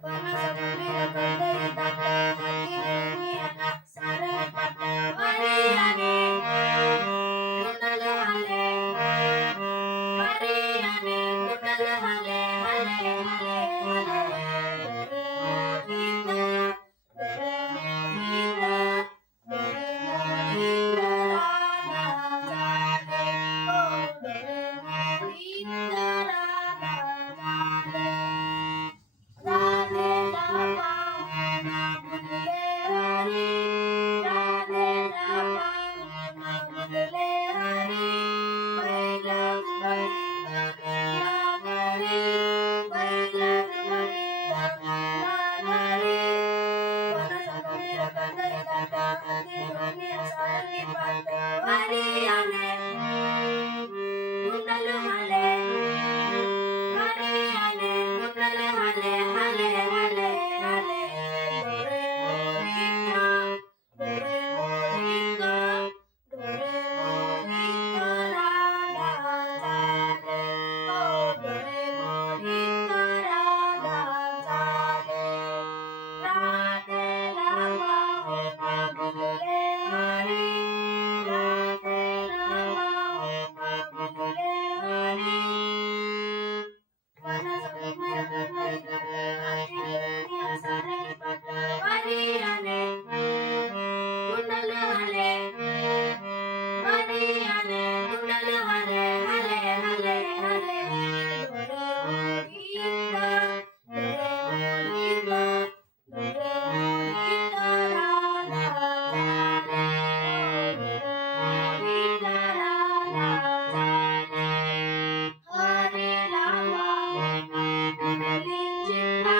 Panasa gembira kandai tata hati bunyi anak sarang pada Mariane Kundalu hale Mariane Kundalu hale hale hale hale Bermohita Bermohita Bermohita Rana Jale Oh Bermohita Rana Jale Radhe Rama, Mudale Hari, Radhe Rama, Mudale Hari, Bailang Bailang Nagari, Bailang Bailang Nagari, Panasa gembira kandai tata hati dunia saling pada Mariane, Kundalu hale, Mariane, Kundalu hale, hale, hale, hale, Doremorita, Doremorita, Doremorita, Rada Jale, oh Doremorita, Rada Jale, Radhe Rama, Mudale Hari, Radhe Rama, Mudale Hari. Panasa gembira kandai tata hati dunia saling pada Mariane Kundalu hale Mariane Kundalu hale hale hale hale Doremorita Doremorita Doremorita Rana Jale Doremorita Rana Jale Hari Rama, Hari Cipta,